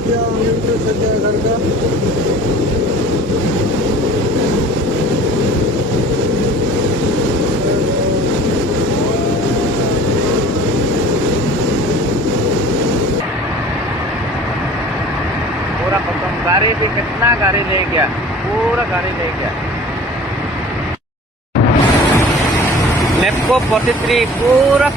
गया, मीटर चल गया घर का। पूरा खत्म। गाड़ी भी कितना गाड़ी ले गया, पूरा गाड़ी ले गया। लेपको 43 पूरा